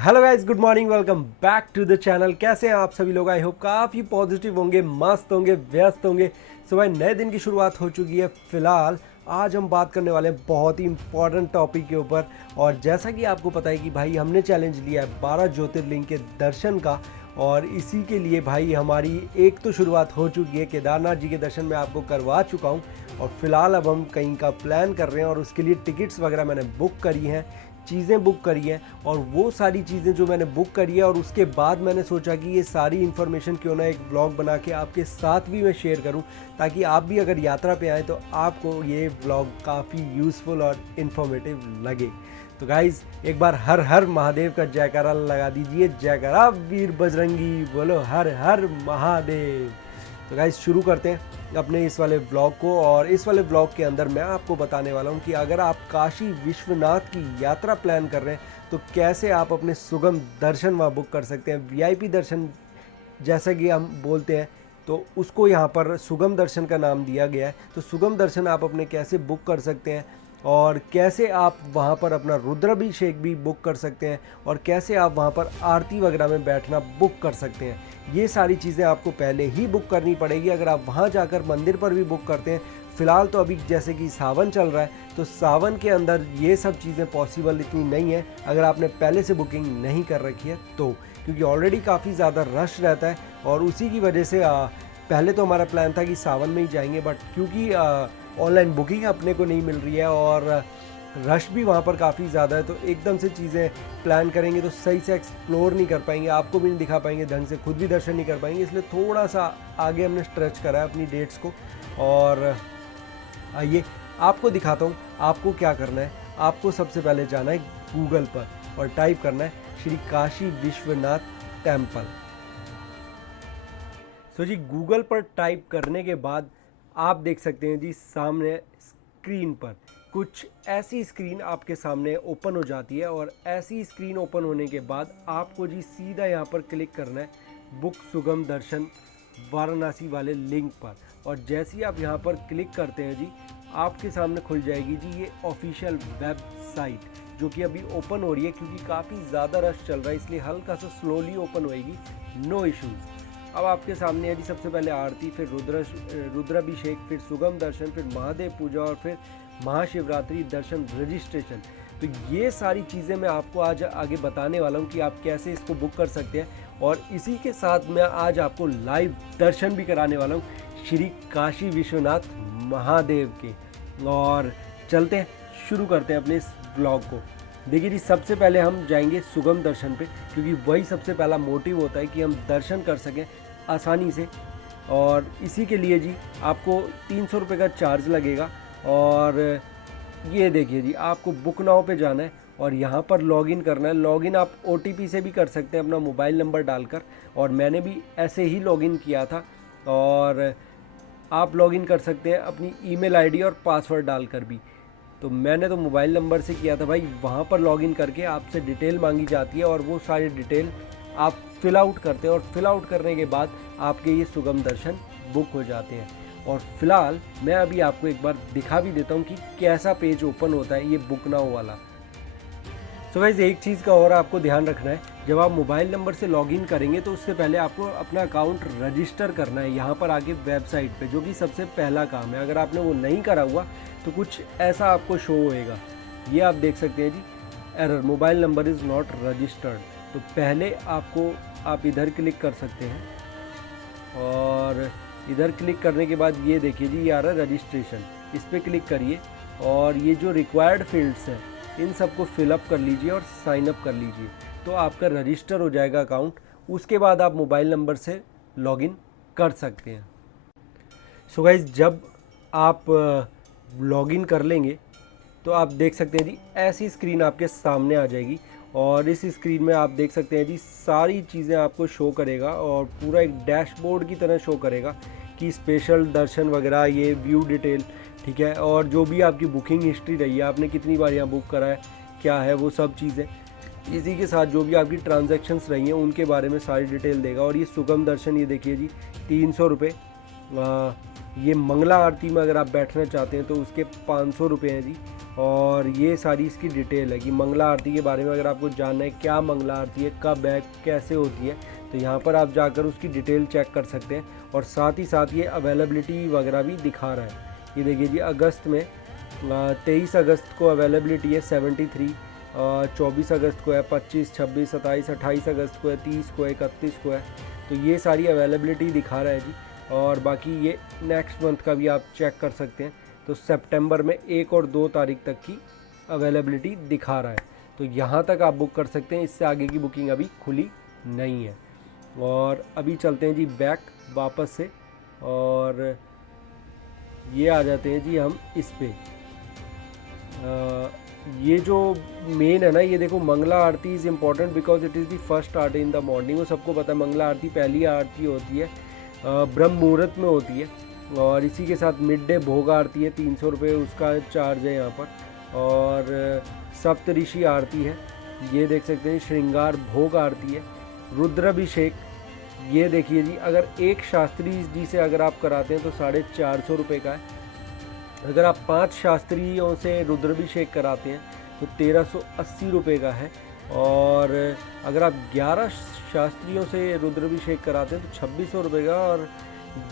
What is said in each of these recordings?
Hello guys, good morning, welcome back to the channel. कैसे हैं आप सभी लोग? आई होप काफ़ी पॉजिटिव होंगे, मस्त होंगे, व्यस्त होंगे। सो भाई, नए दिन की शुरुआत हो चुकी है। फिलहाल आज हम बात करने वाले हैं बहुत ही इंपॉर्टेंट टॉपिक के ऊपर। और जैसा कि आपको पता है कि भाई हमने चैलेंज लिया है 12 ज्योतिर्लिंग के दर्शन का। और इसी के लिए भाई हमारी एक तो शुरुआत हो चुकी है, केदारनाथ जी के दर्शन मैं आपको करवा चुका हूँ। और फिलहाल अब हम कहीं का प्लान कर रहे हैं और उसके लिए टिकट्स वगैरह मैंने बुक करी हैं, चीज़ें बुक करी हैं। और वो सारी चीज़ें जो मैंने बुक करी है, और उसके बाद मैंने सोचा कि ये सारी इन्फॉर्मेशन क्यों ना एक ब्लॉग बना के आपके साथ भी मैं शेयर करूं, ताकि आप भी अगर यात्रा पे आएँ तो आपको ये ब्लॉग काफ़ी यूज़फुल और इन्फॉर्मेटिव लगे। तो गाइज़, एक बार हर हर महादेव का जयकारा लगा दीजिए। जयकारा वीर बजरंगी, बोलो हर हर महादेव। तो गाइज़, शुरू करते हैं अपने इस वाले ब्लॉग को। और इस वाले ब्लॉग के अंदर मैं आपको बताने वाला हूँ कि अगर आप काशी विश्वनाथ की यात्रा प्लान कर रहे हैं तो कैसे आप अपने सुगम दर्शन वहाँ बुक कर सकते हैं। वीआईपी दर्शन जैसा कि हम बोलते हैं, तो उसको यहाँ पर सुगम दर्शन का नाम दिया गया है। तो सुगम दर्शन आप अपने कैसे बुक कर सकते हैं, और कैसे आप वहाँ पर अपना रुद्राभिषेक भी बुक कर सकते हैं, और कैसे आप वहाँ पर आरती वगैरह में बैठना बुक कर सकते हैं, ये सारी चीज़ें आपको पहले ही बुक करनी पड़ेगी। अगर आप वहाँ जाकर मंदिर पर भी बुक करते हैं, फ़िलहाल तो अभी जैसे कि सावन चल रहा है, तो सावन के अंदर ये सब चीज़ें पॉसिबल इतनी नहीं है अगर आपने पहले से बुकिंग नहीं कर रखी है तो, क्योंकि ऑलरेडी काफ़ी ज़्यादा रश रहता है। और उसी की वजह से पहले तो हमारा प्लान था कि सावन में ही जाएंगे, बट क्योंकि ऑनलाइन बुकिंग अपने को नहीं मिल रही है और रश भी वहाँ पर काफ़ी ज़्यादा है, तो एकदम से चीज़ें प्लान करेंगे तो सही से एक्सप्लोर नहीं कर पाएंगे, आपको भी नहीं दिखा पाएंगे ढंग से, खुद भी दर्शन नहीं कर पाएंगे। इसलिए थोड़ा सा आगे हमने स्ट्रेच करा है अपनी डेट्स को। और आइए आपको दिखाता हूँ आपको क्या करना है। आपको सबसे पहले जाना है गूगल पर और टाइप करना है श्री काशी विश्वनाथ टेम्पल। सो जी, गूगल पर टाइप करने के बाद आप देख सकते हैं जी सामने स्क्रीन पर कुछ ऐसी स्क्रीन आपके सामने ओपन हो जाती है। और ऐसी स्क्रीन ओपन होने के बाद आपको जी सीधा यहाँ पर क्लिक करना है बुक सुगम दर्शन वाराणसी वाले लिंक पर। और जैसे ही आप यहाँ पर क्लिक करते हैं जी, आपके सामने खुल जाएगी जी ये ऑफिशियल वेबसाइट, जो कि अभी ओपन हो रही है क्योंकि काफ़ी ज़्यादा रश चल रहा है, इसलिए हल्का सा स्लोली ओपन होएगी, नो इश्यूज़। अब आपके सामने है जी सबसे पहले आरती, फिर रुद्राभिषेक, फिर सुगम दर्शन, फिर महादेव पूजा, और फिर महाशिवरात्रि दर्शन रजिस्ट्रेशन। तो ये सारी चीज़ें मैं आपको आज आगे बताने वाला हूँ कि आप कैसे इसको बुक कर सकते हैं। और इसी के साथ मैं आज आपको लाइव दर्शन भी कराने वाला हूँ श्री काशी विश्वनाथ महादेव के। और चलते हैं, शुरू करते हैं अपने इस ब्लॉग को। देखिए जी, सबसे पहले हम जाएंगे सुगम दर्शन पे, क्योंकि वही सबसे पहला मोटिव होता है कि हम दर्शन कर सकें आसानी से। और इसी के लिए जी आपको 300 रुपये का चार्ज लगेगा। और ये देखिए जी, आपको बुक नाउ पे जाना है और यहाँ पर लॉगिन करना है। लॉगिन आप OTP से भी कर सकते हैं अपना मोबाइल नंबर डालकर, और मैंने भी ऐसे ही लॉगिन किया था। और आप लॉगिन कर सकते हैं अपनी ईमेल आईडी और पासवर्ड डालकर भी। तो मैंने तो मोबाइल नंबर से किया था भाई। वहाँ पर लॉगिन करके आपसे डिटेल मांगी जाती है और वो सारी डिटेल आप फिल आउट करते हैं, और फिल आउट करने के बाद आपके ये सुगम दर्शन बुक हो जाते हैं। और फिलहाल मैं अभी आपको एक बार दिखा भी देता हूँ कि कैसा पेज ओपन होता है ये बुक नाउ वाला। सो गाइस, एक चीज़ का और आपको ध्यान रखना है, जब आप मोबाइल नंबर से लॉगिन करेंगे तो उससे पहले आपको अपना अकाउंट रजिस्टर करना है यहाँ पर आके वेबसाइट पे, जो कि सबसे पहला काम है। अगर आपने वो नहीं करा हुआ तो कुछ ऐसा आपको शो होएगा, ये आप देख सकते हैं जी, error, mobile number is not registered. तो पहले आप इधर क्लिक कर सकते हैं, और इधर क्लिक करने के बाद ये देखिए जी, ये आ रहा है रजिस्ट्रेशन, इस पर क्लिक करिए। और ये जो रिक्वायर्ड फील्ड्स हैं इन सबको फिलअप कर लीजिए और साइन अप कर लीजिए, तो आपका रजिस्टर हो जाएगा अकाउंट। उसके बाद आप मोबाइल नंबर से लॉगिन कर सकते हैं। सो गाइस, जब आप लॉगिन कर लेंगे तो आप देख सकते हैं जी ऐसी स्क्रीन आपके सामने आ जाएगी। और इस स्क्रीन में आप देख सकते हैं जी सारी चीज़ें आपको शो करेगा, और पूरा एक डैशबोर्ड की तरह शो करेगा कि स्पेशल दर्शन वगैरह, ये व्यू डिटेल, ठीक है। और जो भी आपकी बुकिंग हिस्ट्री रही है, आपने कितनी बार यहाँ बुक करा है, क्या है वो सब चीज़ें, इसी के साथ जो भी आपकी ट्रांजैक्शंस रही हैं उनके बारे में सारी डिटेल देगा। और ये सुगम दर्शन, ये देखिए जी 300 रुपये। ये मंगला आरती में अगर आप बैठना चाहते हैं तो उसके 500 रुपये हैं जी। और ये सारी इसकी डिटेल है कि मंगला आरती के बारे में अगर आपको जानना है क्या मंगला आरती है, कब है, कैसे होती है, तो यहाँ पर आप जाकर उसकी डिटेल चेक कर सकते हैं। और साथ ही साथ ये अवेलेबिलिटी वगैरह भी दिखा रहा है। ये देखिए जी, अगस्त में 23 अगस्त को अवेलेबिलिटी है 73, 24 अगस्त को है 25, 26, 27, 28 अगस्त को है 30 को है, 31 को है। तो ये सारी अवेलेबिलिटी दिखा रहा है जी। और बाकी ये नेक्स्ट मंथ का भी आप चेक कर सकते हैं। तो सितंबर में 1 और 2 तारीख तक की अवेलेबिलिटी दिखा रहा है। तो यहाँ तक आप बुक कर सकते हैं, इससे आगे की बुकिंग अभी खुली नहीं है। और अभी चलते हैं जी बैक वापस से, और ये आ जाते हैं जी हम इस पे। ये जो मेन है ना, ये देखो, Mangala aarti is important because it is the first aarti in the morning. वो सबको पता है मंगला आरती पहली आरती होती है, ब्रह्म मुहूर्त में होती है। और इसी के साथ मिड डे भोग आरती है, 300 रुपये उसका चार्ज है यहाँ पर। और सप्तऋषि आरती है, ये देख सकते हैं। श्रृंगार भोग आरती है, रुद्राभिषेक, ये देखिए जी, अगर एक शास्त्री जी से अगर आप कराते हैं तो 450 रुपये का है। अगर आप 5 शास्त्रियों से रुद्राभिषेक कराते हैं तो 1380 रुपये का है। और अगर आप 11 शास्त्रियों से रुद्राभिषेक कराते हैं तो 2600 रुपये का। और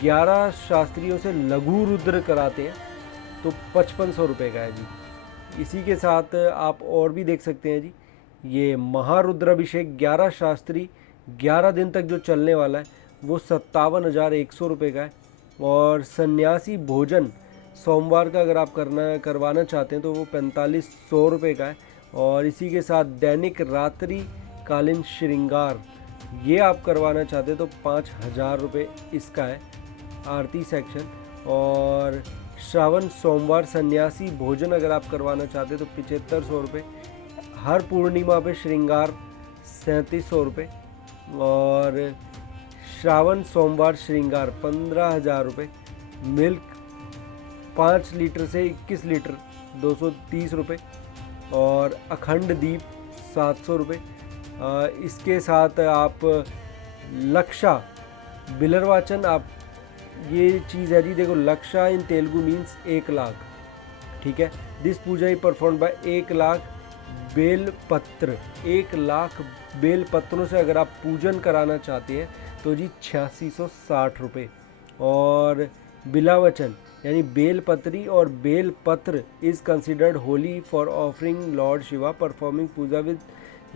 11 शास्त्रियों से लघु रुद्र कराते हैं तो 5500 रुपये का है जी। इसी के साथ आप और भी देख सकते हैं जी, ये महारुद्राभिषेक 11 शास्त्री 11 दिन तक जो चलने वाला है वो 57,100 रुपये का है। और सन्यासी भोजन सोमवार का अगर आप करवाना चाहते हैं तो वो 4500 रुपये का है। और इसी के साथ दैनिक रात्रि कालीन श्रृंगार, ये आप करवाना चाहते हैं तो 5000 रुपये इसका है आरती सेक्शन। और श्रावण सोमवार सन्यासी भोजन अगर आप करवाना चाहते हैं तो 7500 रुपये। हर पूर्णिमा पे श्रृंगार 3700 रुपये। और श्रावण सोमवार श्रृंगार 15,000 रुपये। मिल्क 5 लीटर से 21 लीटर 230 रुपये। और अखंड दीप 700 रुपये। इसके साथ आप लक्षा बिलरवाचन, आप ये चीज़ है जी, देखो, लक्षा इन तेलुगु मीन्स 1 लाख, ठीक है। दिस पूजा ही perform by 1 lakh bel patra, 1 lakh bell पत्रों से अगर आप पूजन कराना चाहते हैं तो जी 8660 रुपये। और बिलावचन यानी बेलपत्री और belpatra is considered holy for offering Lord Shiva. Performing puja with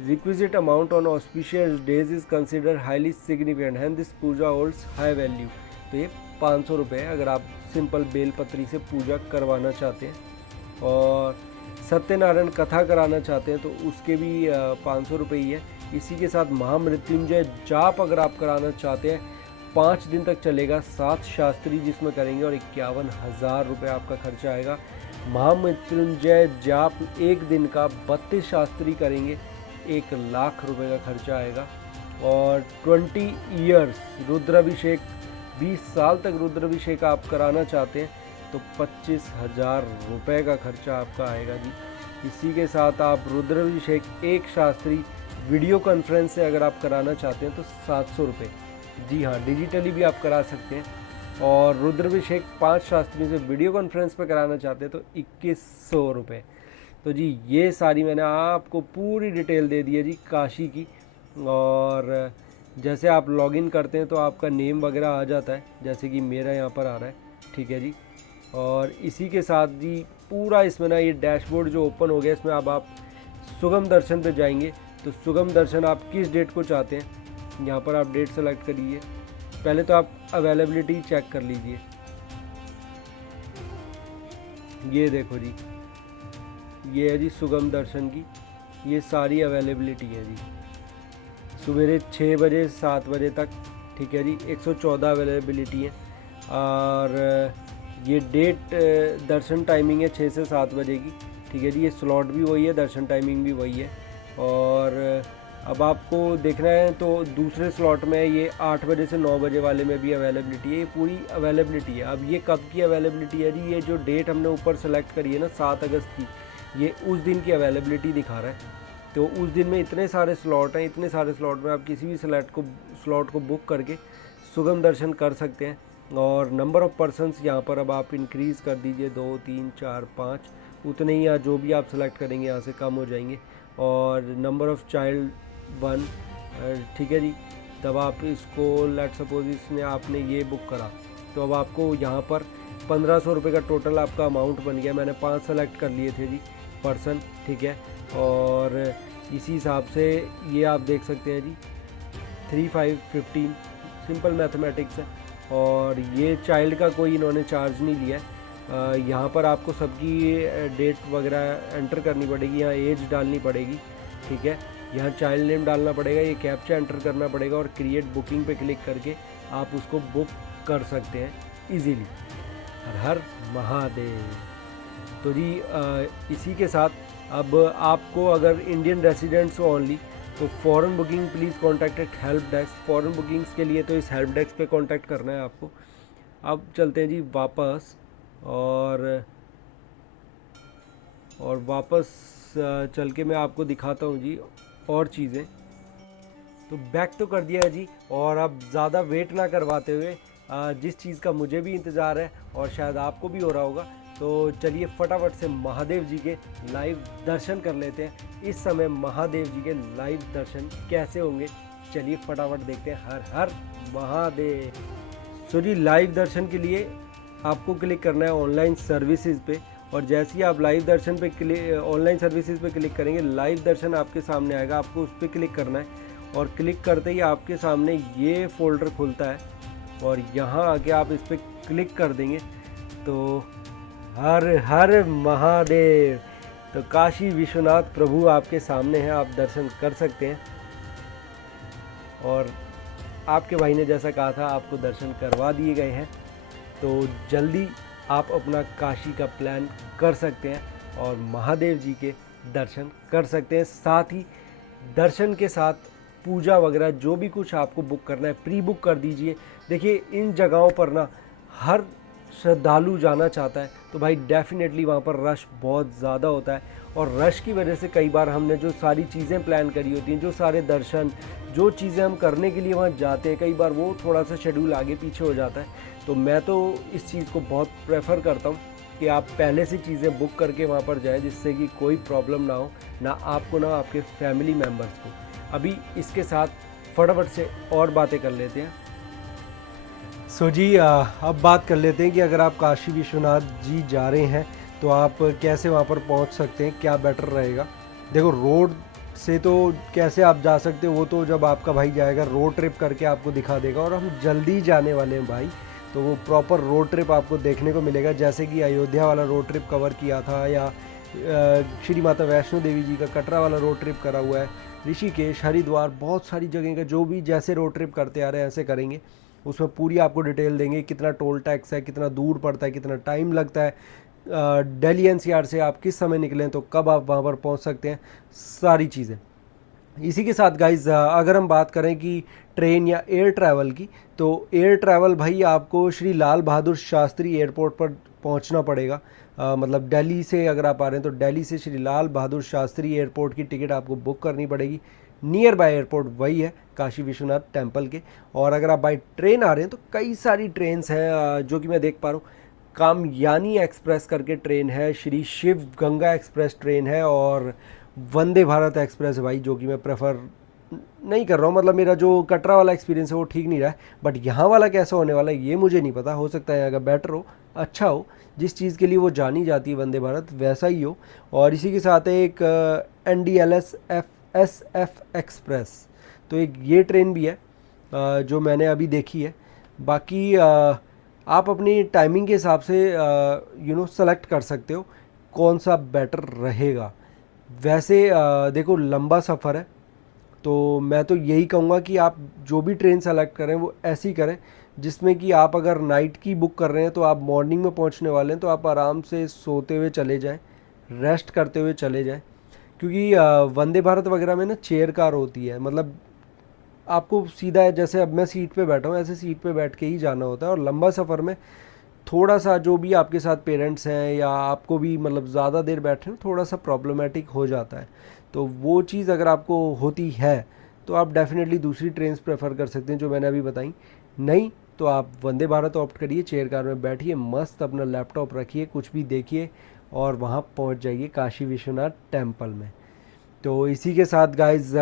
requisite amount on auspicious days is considered highly significant and this puja holds high value. तो ये 500 रुपये है अगर आप सिंपल बेलपत्री से पूजा करवाना चाहते हैं। और सत्यनारायण कथा कराना चाहते हैं तो उसके भी 500 रुपये ही है। इसी के साथ महामृत्युंजय जाप अगर आप कराना चाहते हैं 5 दिन तक चलेगा, 7 शास्त्री जिसमें करेंगे और 51,000 रुपये आपका खर्चा आएगा। महामृत्युंजय जाप 1 दिन का 32 शास्त्री करेंगे, 1 लाख रुपये का खर्चा आएगा। और 20 ईयर्स रुद्राभिषेक, 20 साल तक रुद्राभिषेक आप कराना चाहते हैं तो 25,000 रुपये का खर्चा आपका आएगा जी। इसी के साथ आप रुद्राभिषेक 1 शास्त्री वीडियो कॉन्फ्रेंस से अगर आप कराना चाहते हैं तो 700 रुपये। जी हाँ, डिजिटली भी आप करा सकते हैं। और रुद्राभिषेक 5 शास्त्रियों से वीडियो कॉन्फ्रेंस पे कराना चाहते हैं तो 2100 रुपये। तो जी ये सारी मैंने आपको पूरी डिटेल दे दी है जी काशी की। और जैसे आप लॉगिन करते हैं तो आपका नेम वगैरह आ जाता है, जैसे कि मेरा यहाँ पर आ रहा है, ठीक है जी। और इसी के साथ जी पूरा इसमें ना ये डैशबोर्ड जो ओपन हो गया, इसमें अब आप सुगम दर्शन पे जाएंगे तो सुगम दर्शन आप किस डेट को चाहते हैं, यहाँ पर आप डेट सेलेक्ट करिए। पहले तो आप अवेलेबिलिटी चेक कर लीजिए। ये देखो जी, ये है जी सुगम दर्शन की ये सारी अवेलेबिलिटी है जी, सवेरे 6 बजे 7 बजे तक, ठीक है जी। 114 अवेलेबिलिटी है। और ये डेट दर्शन टाइमिंग है 6 से 7 बजे की, ठीक है जी। ये स्लॉट भी वही है, दर्शन टाइमिंग भी वही है। और अब आपको देखना है तो दूसरे स्लॉट में ये 8 बजे से 9 बजे वाले में भी अवेलेबिलिटी है। ये पूरी अवेलेबिलिटी है। अब ये कब की अवेलेबिलिटी है जी, ये जो डेट हमने ऊपर सेलेक्ट करी है ना 7 अगस्त की, ये उस दिन की अवेलेबिलिटी दिखा रहा है। तो उस दिन में इतने सारे स्लॉट हैं, इतने सारे स्लॉट में आप किसी भी स्लॉट को बुक करके सुगम दर्शन कर सकते हैं। और नंबर ऑफ़ पर्सन्स यहाँ पर अब आप इंक्रीज़ कर दीजिए, 2 3 4 5, उतने ही, या जो भी आप सेलेक्ट करेंगे यहाँ से कम हो जाएंगे। और नंबर ऑफ़ चाइल्ड 1, ठीक है जी। तब आप इसको लेट सपोज इसने आपने ये बुक करा, तो अब आपको यहाँ पर 1500 रुपये का टोटल आपका अमाउंट बन गया। मैंने 5 सेलेक्ट कर लिए थे जी पर्सन, ठीक है। और इसी हिसाब से ये आप देख सकते हैं जी 3 5 15, सिंपल मैथमेटिक्स है। और ये चाइल्ड का कोई इन्होंने चार्ज नहीं लिया है। यहाँ पर आपको सबकी डेट वगैरह एंटर करनी पड़ेगी, यहाँ एज डालनी पड़ेगी, ठीक है। यहाँ चाइल्ड नेम डालना पड़ेगा, ये कैप्चा एंटर करना पड़ेगा और क्रिएट बुकिंग पे क्लिक करके आप उसको बुक कर सकते हैं इजीली। हर हर महादेव। तो जी इसी के साथ अब आपको अगर इंडियन रेसिडेंट्स ओनली, तो foreign booking please contact at help desk. Foreign bookings के लिए तो इस हेल्प डेस्क पे कांटेक्ट करना है आपको। अब चलते हैं जी वापस, और वापस चल के मैं आपको दिखाता हूँ जी और चीज़ें। तो बैक तो कर दिया है जी, और अब ज़्यादा वेट ना करवाते हुए जिस चीज़ का मुझे भी इंतज़ार है और शायद आपको भी हो रहा होगा, तो चलिए फटाफट से महादेव जी के लाइव दर्शन कर लेते हैं। इस समय महादेव जी के लाइव दर्शन कैसे होंगे, चलिए फटाफट देखते हैं। हर हर महादेव। सो जी लाइव दर्शन के लिए आपको क्लिक करना है ऑनलाइन सर्विसेज पे, और जैसे ही आप लाइव दर्शन पे ऑनलाइन सर्विसेज पे क्लिक करेंगे, लाइव दर्शन आपके सामने आएगा। आपको उस पर क्लिक करना है, और क्लिक करते ही आपके सामने ये फ़ोल्डर खुलता है, और यहाँ आके आप इस पर क्लिक कर देंगे तो हर हर महादेव। तो काशी विश्वनाथ प्रभु आपके सामने हैं, आप दर्शन कर सकते हैं। और आपके भाई ने जैसा कहा था आपको दर्शन करवा दिए गए हैं, तो जल्दी आप अपना काशी का प्लान कर सकते हैं और महादेव जी के दर्शन कर सकते हैं। साथ ही दर्शन के साथ पूजा वगैरह जो भी कुछ आपको बुक करना है प्री बुक कर दीजिए। देखिए इन जगहों पर ना हर श्रद्धालु जाना चाहता है, तो भाई डेफिनेटली वहाँ पर रश बहुत ज़्यादा होता है, और रश की वजह से कई बार हमने जो सारी चीज़ें प्लान करी होती हैं, जो सारे दर्शन, जो चीज़ें हम करने के लिए वहाँ जाते हैं, कई बार वो थोड़ा सा शेड्यूल आगे पीछे हो जाता है। तो मैं तो इस चीज़ को बहुत प्रेफर करता हूँ कि आप पहले से चीज़ें बुक करके वहाँ पर जाएँ, जिससे कि कोई प्रॉब्लम ना हो, ना आपको ना आपके फैमिली मेम्बर्स को। अभी इसके साथ फटाफट से और बातें कर लेते हैं। सो जी अब बात कर लेते हैं कि अगर आप काशी विश्वनाथ जी जा रहे हैं तो आप कैसे वहाँ पर पहुँच सकते हैं, क्या बेटर रहेगा। देखो रोड से तो कैसे आप जा सकते हो वो तो जब आपका भाई जाएगा रोड ट्रिप करके आपको दिखा देगा, और हम जल्दी जाने वाले हैं भाई, तो वो प्रॉपर रोड ट्रिप आपको देखने को मिलेगा। जैसे कि अयोध्या वाला रोड ट्रिप कवर किया था, या श्री माता वैष्णो देवी जी का कटरा वाला रोड ट्रिप करा हुआ है, ऋषिकेश, हरिद्वार, बहुत सारी जगह का जो भी जैसे रोड ट्रिप करते आ रहे हैं ऐसे करेंगे। उसमें पूरी आपको डिटेल देंगे, कितना टोल टैक्स है, कितना दूर पड़ता है, कितना टाइम लगता है, दिल्ली एनसीआर से आप किस समय निकलें तो कब आप वहाँ पर पहुँच सकते हैं, सारी चीज़ें। इसी के साथ गाइज अगर हम बात करें कि ट्रेन या एयर ट्रैवल की, तो एयर ट्रैवल भाई आपको श्री लाल बहादुर शास्त्री एयरपोर्ट पर पहुंचना पड़ेगा। मतलब दिल्ली से अगर आप आ रहे हैं तो दिल्ली से श्री लाल बहादुर शास्त्री एयरपोर्ट की टिकट आपको बुक करनी पड़ेगी। नियर बाय एयरपोर्ट वही है काशी विश्वनाथ टेम्पल के। और अगर आप बाई ट्रेन आ रहे हैं तो कई सारी ट्रेन्स हैं जो कि मैं देख पा रहा हूँ। कामयानी एक्सप्रेस करके ट्रेन है, श्री शिव गंगा एक्सप्रेस ट्रेन है, और वंदे भारत एक्सप्रेस है भाई, जो कि मैं प्रेफर नहीं कर रहा हूँ। मतलब मेरा जो कटरा वाला एक्सपीरियंस है वो ठीक नहीं रहा है, बट यहाँ वाला कैसा होने वाला है ये मुझे नहीं पता। हो सकता है अगर बेटर हो, अच्छा हो, जिस चीज़ के लिए वो जानी जाती है वंदे भारत वैसा ही हो। और इसी के साथ एक NDLS FSF एक्सप्रेस, तो एक ये ट्रेन भी है जो मैंने अभी देखी है। बाकी आप अपनी टाइमिंग के हिसाब से सेलेक्ट कर सकते हो कौन सा बेटर रहेगा। वैसे देखो लंबा सफ़र है, तो मैं तो यही कहूँगा कि आप जो भी ट्रेन सेलेक्ट करें वो ऐसी करें जिसमें कि आप अगर नाइट की बुक कर रहे हैं तो आप मॉर्निंग में पहुँचने वाले हैं, तो आप आराम से सोते हुए चले जाएं, रेस्ट करते हुए चले जाएं। क्योंकि वंदे भारत वगैरह में ना चेयर कार होती है, मतलब आपको सीधा जैसे अब मैं सीट पे बैठा हूँ ऐसे सीट पे बैठ के ही जाना होता है। और लंबा सफ़र में थोड़ा सा जो भी आपके साथ पेरेंट्स हैं या आपको भी मतलब ज़्यादा देर बैठे हैं थोड़ा सा प्रॉब्लमेटिक हो जाता है। तो वो चीज़ अगर आपको होती है तो आप डेफिनेटली दूसरी ट्रेन्स प्रेफर कर सकते हैं जो मैंने अभी बताई। नहीं तो आप वंदे भारत ऑप्ट करिए, चेयर कार में बैठिए, मस्त अपना लैपटॉप रखिए, कुछ भी देखिए, और वहाँ पहुँच जाइए काशी विश्वनाथ टेम्पल में। तो इसी के साथ गाइज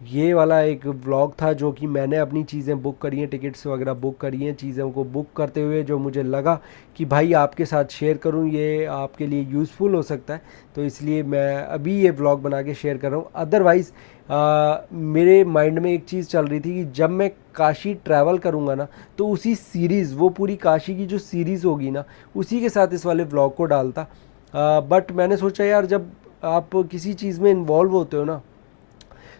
ये वाला एक व्लॉग था जो कि मैंने अपनी चीज़ें बुक करी हैं, टिकट्स वगैरह बुक करी हैं, चीज़ों को बुक करते हुए जो मुझे लगा कि भाई आपके साथ शेयर करूं, ये आपके लिए यूज़फुल हो सकता है, तो इसलिए मैं अभी ये व्लॉग बना के शेयर कर रहा हूँ। अदरवाइज़ मेरे माइंड में एक चीज़ चल रही थी कि जब मैं काशी ट्रैवल करूँगा ना, तो उसी सीरीज़, वो पूरी काशी की जो सीरीज़ होगी ना, उसी के साथ इस वाले व्लॉग को डालता। बट मैंने सोचा यार, जब आप किसी चीज़ में इन्वॉल्व होते हो ना,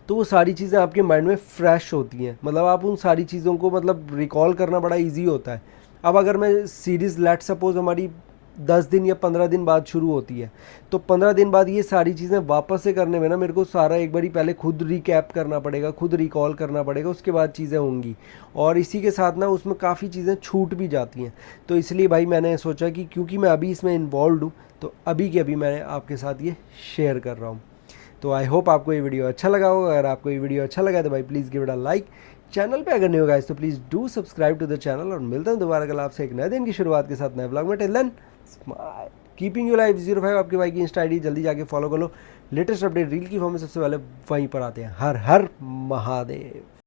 तो वो सारी चीज़ें आपके माइंड में फ्रेश होती हैं, मतलब आप उन सारी चीज़ों को मतलब रिकॉल करना बड़ा इजी होता है। अब अगर मैं सीरीज़ लेट सपोज हमारी 10 दिन या 15 दिन बाद शुरू होती है, तो 15 दिन बाद ये सारी चीज़ें वापस से करने में ना मेरे को सारा एक बारी पहले खुद रिकैप करना पड़ेगा, खुद रिकॉल करना पड़ेगा, उसके बाद चीज़ें होंगी। और इसी के साथ ना उसमें काफ़ी चीज़ें छूट भी जाती हैं। तो इसलिए भाई मैंने सोचा कि क्योंकि मैं अभी इसमें इन्वॉल्व हूँ, तो अभी के अभी मैं आपके साथ ये शेयर कर रहा हूँ। तो आई होप आपको ये वीडियो अच्छा लगा होगा। अगर आपको ये वीडियो अच्छा लगा तो भाई please give it a like. Channel पे अगर नहीं होगा इस तो please do subscribe to the channel, और मिलता हूँ दोबारा कल आपसे एक नए दिन की शुरुआत के साथ नए ब्लॉग में। Till then smile, keeping you life 05 आपके भाई की इंस्टा आईडी, जल्दी जाके फॉलो कर लो। लेटेस्ट अपडेट रील की फॉर्म में सबसे पहले वहीं पर आते हैं। हर हर महादेव।